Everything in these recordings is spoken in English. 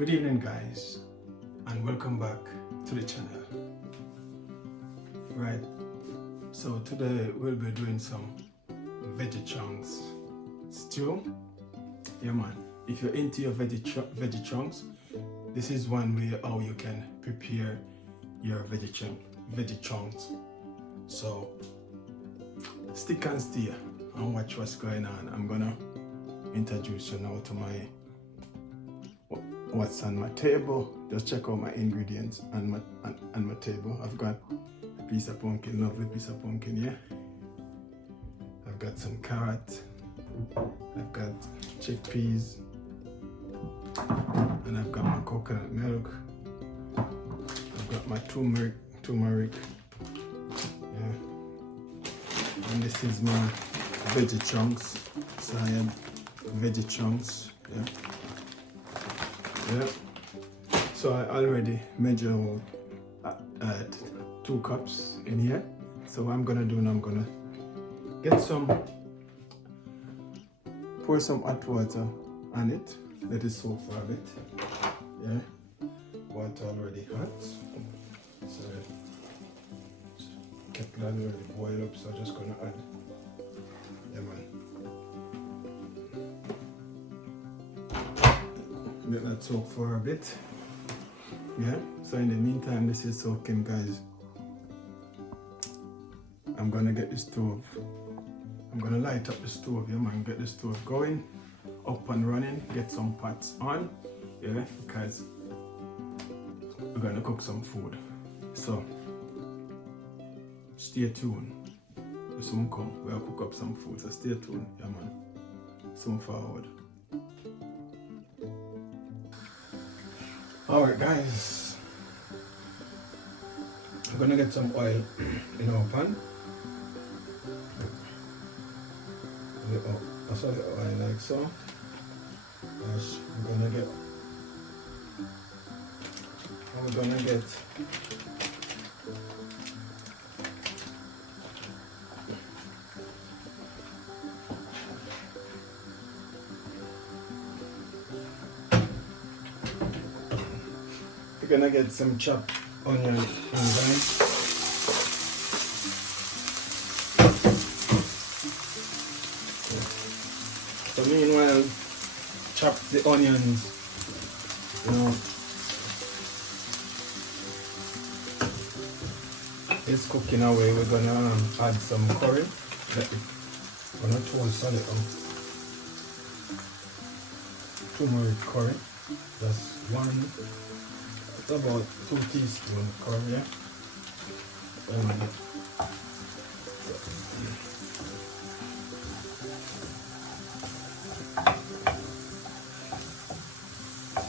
Good evening, guys, and welcome back to the channel. Right, so today we'll be doing some veggie chunks stew. Yeah, man. If you're into your veggie chunks, this is one way how you can prepare your veggie chunks. So stick and stay and watch what's going on. I'm gonna introduce you now to what's on my table. Just check out my ingredients on my table. I've got a piece of pumpkin, lovely piece of pumpkin here. I've got some carrot. I've got chickpeas, and I've got my coconut milk. I've got my tumeric. Yeah. And this is my veggie chunks. So I have veggie chunks. Yeah. Yeah. So I already measured 2 cups in here. So what I'm gonna do now, I'm gonna pour some hot water on it. Let it soak for a bit. Yeah. Water already hot. So kettle already boil up, so I'm just gonna add. Yeah, man. Let that soak for a bit. Yeah, so in the meantime, this is soaking, guys. I'm gonna get the stove. I'm gonna light up the stove, yeah, man. Get the stove going, up and running. Get some pots on, yeah, because we're gonna cook some food. So stay tuned. We soon come. We'll cook up some food. So stay tuned, yeah, man. Soon forward. Alright, guys, I'm gonna get some oil in our pan. Also the oil like so. Yes, we're gonna get some chopped onion and thyme. So meanwhile, chop the onions, you know, it's cooking away. We're gonna add some curry. We're gonna toast it on. Tumeric curry. That's about 2 teaspoons curry, yeah?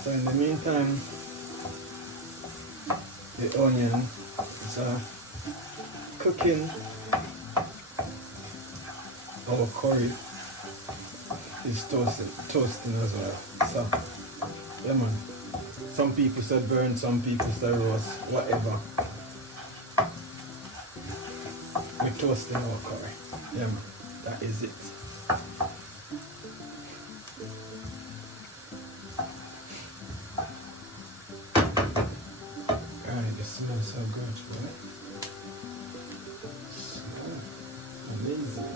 So in the meantime, the onion is cooking. Our curry is toasting as well. So, yeah, man. Some people say burn, some people say roast, whatever. We're toasting our curry. Yeah, man. That is it. God, it smells so good, right? Amazing.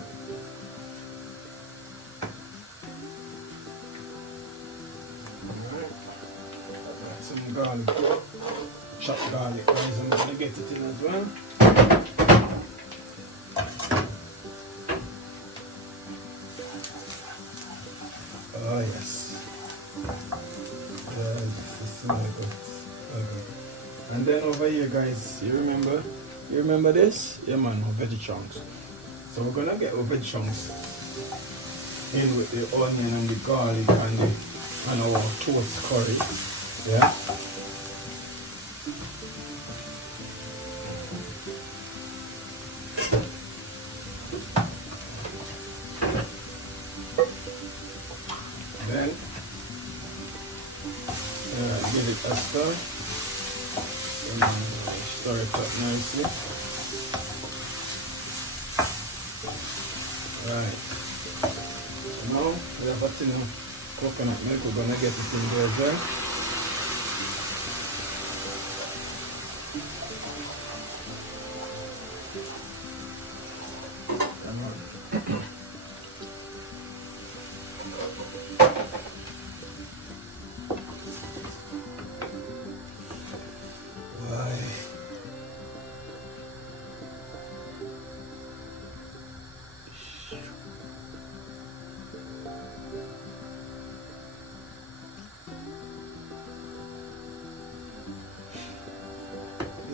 Some garlic, chopped garlic, guys. I'm gonna get it in as well. Oh yes, this smells good. Okay. And then over here, guys, you remember this? Yeah, man, our veggie chunks. So we're gonna get our veggie chunks in with the onion and the garlic and our toast curry. Yeah. Then give it a stir and stir it up nicely. Right. Now we have a tin of coconut milk. We're gonna get it in there as well.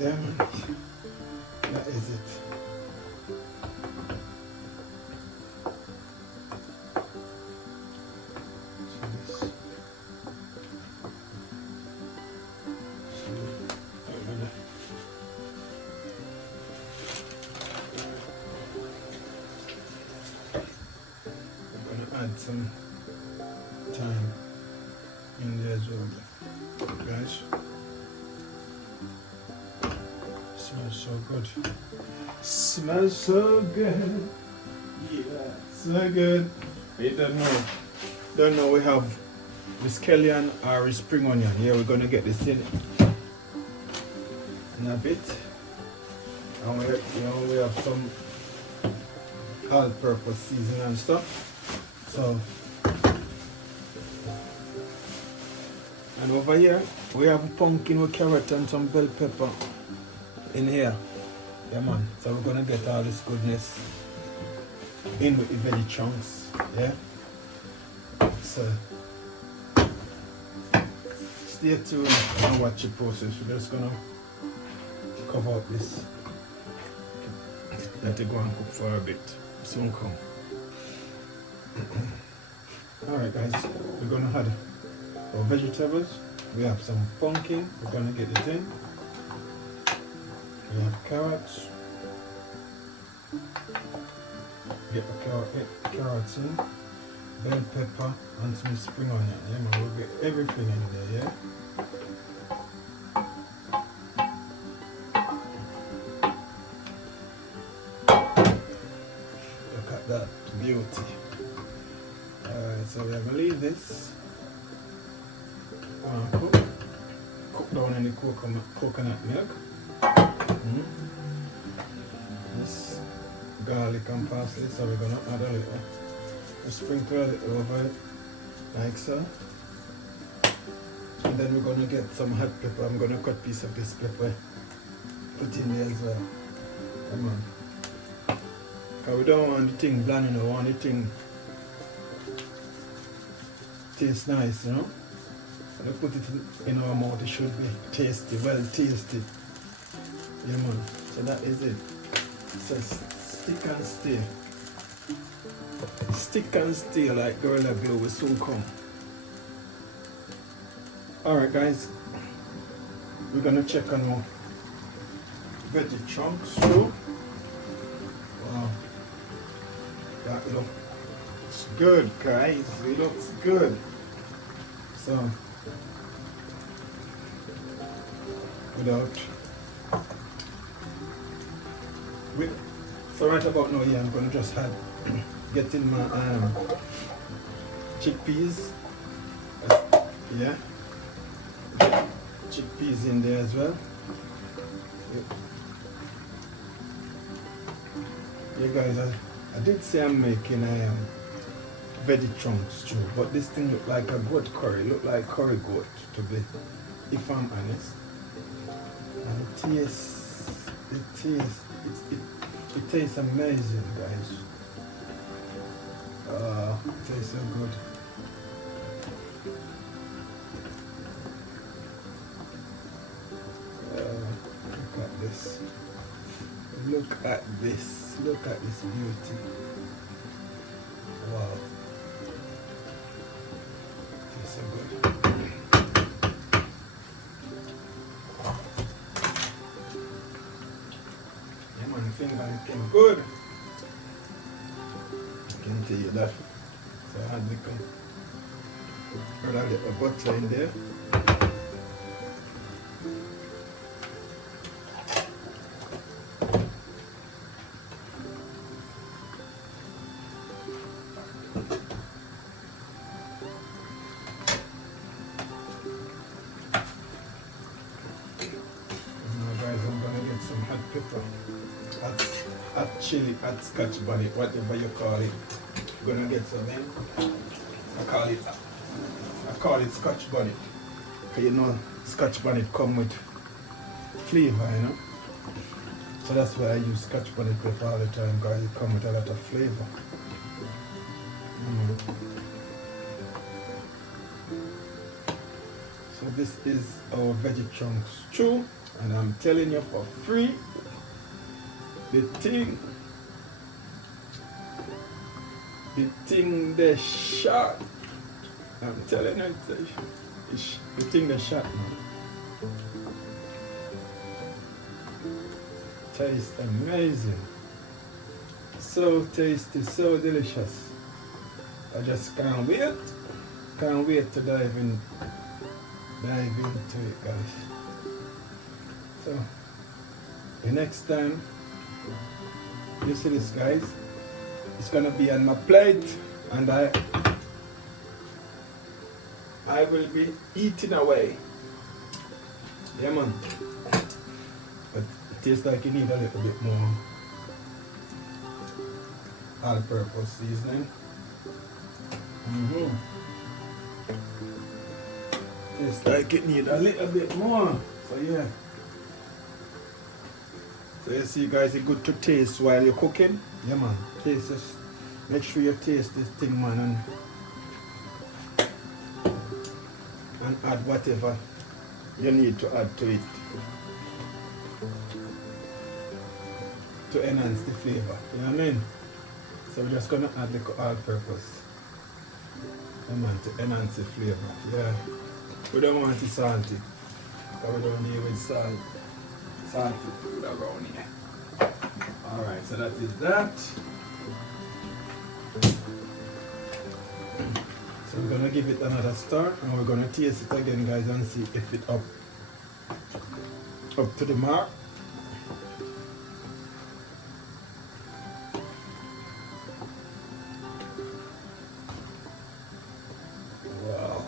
Yeah, man. That is it. Add some thyme in there as well, guys. Smells so good. Smells so good. Yeah, so good. We don't know we have the scallion or spring onion. Yeah, we're gonna get this in a bit. And we have some all-purpose seasoning and stuff. So, and over here we have pumpkin with carrot and some bell pepper in here. Yeah, man. So we're gonna get all this goodness in with the veggie chunks. Yeah. So stay tuned and watch the process. We're just gonna cover up this. Let it go and cook for a bit. Soon come. Alright guys, we're gonna add our vegetables. We have some pumpkin, we're gonna get it in. We have carrots. Get the carrots in. Bell pepper and some spring onion. Yeah, man, we'll get everything in there, yeah? Look at that beauty. So we're gonna leave this cook down in the coconut milk. This garlic and parsley, so we're gonna add a little. We sprinkle a little over it, like so. And then we're gonna get some hot pepper. I'm gonna cut a piece of this pepper, put in there as well. Come on. Because we don't want the thing bland, we want the thing tastes nice, you know. When we put it in our mouth, it should be tasty, well tasty. Yeah, man. So that is it. So stick and stay. Stick and stay like Gorilla Bill will soon come. Alright guys, we're gonna check on our veggie chunks too. Wow. That looks good, guys. It looks good. So so right about now, yeah, I'm gonna just get in my chickpeas. Yeah, chickpeas in there as well. Yeah, guys, I did say I'm making veggie trunks stew, but this thing looked like a goat curry, looked like curry goat to be, if I'm honest. And it tastes amazing, guys. It tastes so good. Look at this. Look at this. Look at this beauty. Wow. Tastes so good. Yeah, man, the finger looking good. I can tell you that. So I had a little butter in there. Hot chili, hot scotch bonnet, whatever you call it. You're gonna get some in. I call it scotch bonnet. Cause you know scotch bonnet come with flavor, you know. So that's why I use scotch bonnet pepper all the time, guys. It comes with a lot of flavor. So this is our veggie chunks stew. And I'm telling you for free, the thing they shot. I'm telling you, the thing they shot, man. Tastes amazing. So tasty, so delicious. I just can't wait. Can't wait to dive into it, guys. So the next time you see this, guys, it's gonna be on my plate, and I will be eating away. Yeah, man. But it tastes like you need a little bit more all-purpose seasoning. Tastes like it need a little bit more. So yeah. So you see, guys, it's good to taste while you're cooking. Yeah, man. Taste this. Make sure you taste this thing, man, and add whatever you need to add to it to enhance the flavor. You know what I mean? So we're just gonna add the all-purpose, yeah, man, to enhance the flavor. Yeah. We don't want it salty, because we don't deal with salty food around here. Alright, so that is that. So we're gonna give it another stir, and we're gonna taste it again, guys, and see if it's up to the mark. Wow.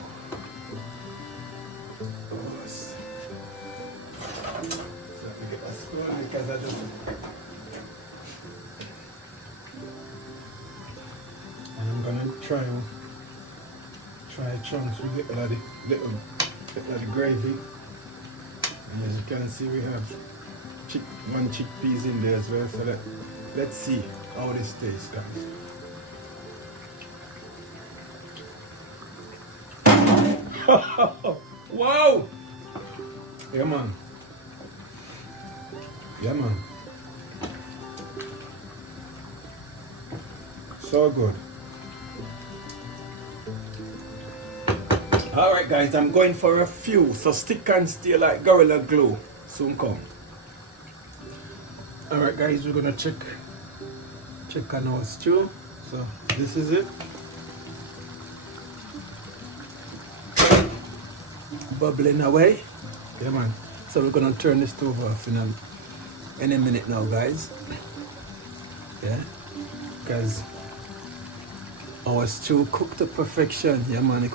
So let me get a spoon, because I just... And I'm gonna try chunks with a little of the gravy. And as you can see, we have one chickpeas in there as well. So let's see how this tastes, guys. Wow! Yeah, man. Yeah, man. So good. Alright, guys, I'm going for a few, so stick and stay like Gorilla Glue. Soon come. Alright, guys, we're gonna check on our stew. So this is it. Bubbling away. Yeah, man. So we're gonna turn this stove off in a minute now, guys. Yeah, because our stew cooked to perfection. Yeah, man.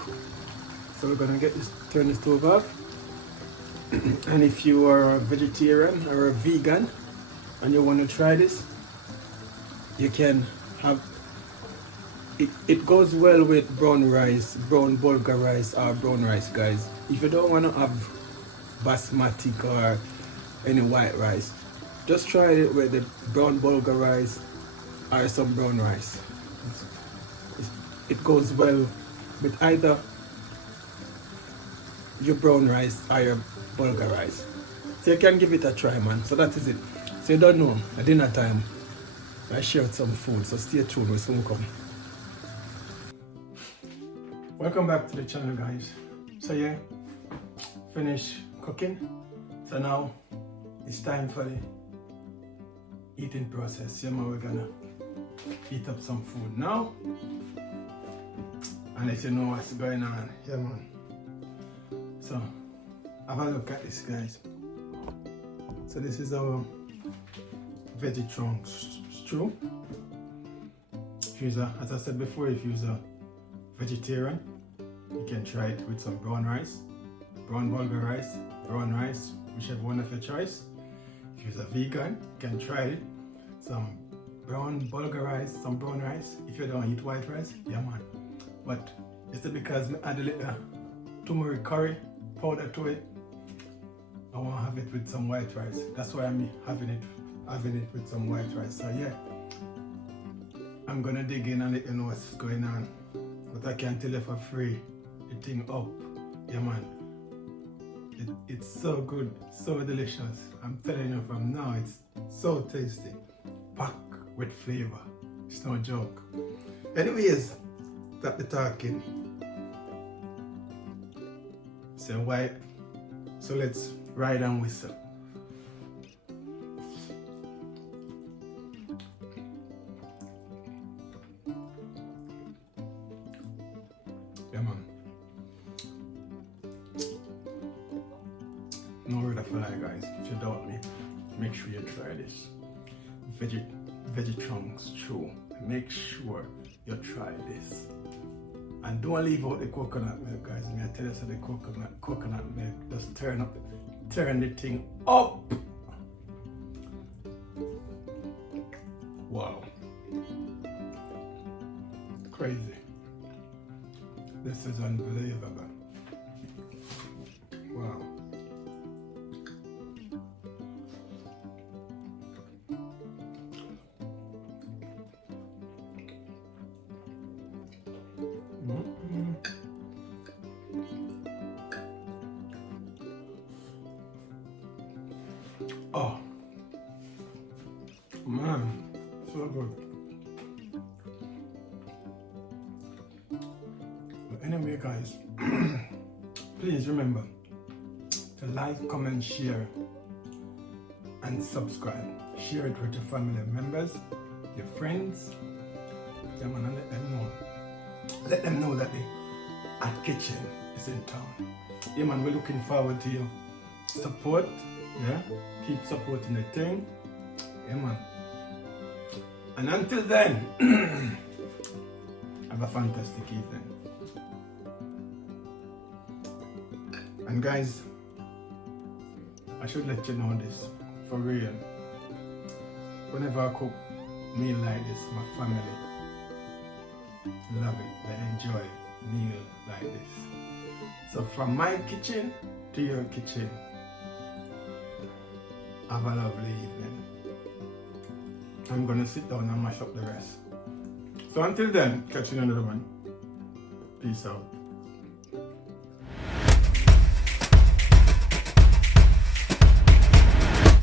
So we're gonna turn the stove off. And if you are a vegetarian or a vegan and you want to try this, you can have it. It goes well with brown rice, brown bulgur rice, or brown rice, guys. If you don't want to have basmati or any white rice, just try it with the brown bulgur rice or some brown rice. It goes well with either your brown rice or your bulgur rice. So you can give it a try, man. So that is it. So you don't know, at dinner time, I shared some food, so stay tuned, we soon come. Welcome back to the channel, guys. So yeah, finish cooking. So now it's time for the eating process. Yeah, man, we're gonna eat up some food now and let you know what's going on. Yeah, man. So have a look at this, guys. So this is our veggie trunks stew. As I said before, if you're a vegetarian, you can try it with some brown rice, brown bulgur rice, brown rice, whichever one of your choice. If you're a vegan, you can try it. Some brown bulgur rice, some brown rice. If you don't eat white rice, yeah, man. But it's because I add a little tumeric curry powder to it. I want to have it with some white rice. That's why I'm having it with some white rice. So yeah, I'm gonna dig in and let you know what's going on. But I can tell you for free, the thing up. Yeah, man. It's so good, so delicious. I'm telling you from now, it's so tasty. Packed with flavor. It's no joke. Anyways, stop the talking. So why? So let's ride and whistle. Yeah, man. No word of a lie, guys. If you doubt me, make sure you try this Vegi Trunks Stew. Make sure you try this. And don't leave out the coconut milk, guys. May I tell you, so the coconut milk just turn the thing up. Wow. Crazy. This is unbelievable. Wow. Oh man, so good. But anyway, guys, please remember to like, comment, share, and subscribe. Share it with your family members, your friends. Yeah, man, and let them know. Let them know that the Art Kitchen is in town. Yeah, man, we're looking forward to your support. Yeah, keep supporting the thing. Yeah, man. And until then, have a fantastic evening. And guys, I should let you know this for real. Whenever I cook meal like this, my family love it. They enjoy meal like this. So from my kitchen to your kitchen, have a lovely evening. I'm gonna sit down and mash up the rest. So until then, catch you in another one. Peace out.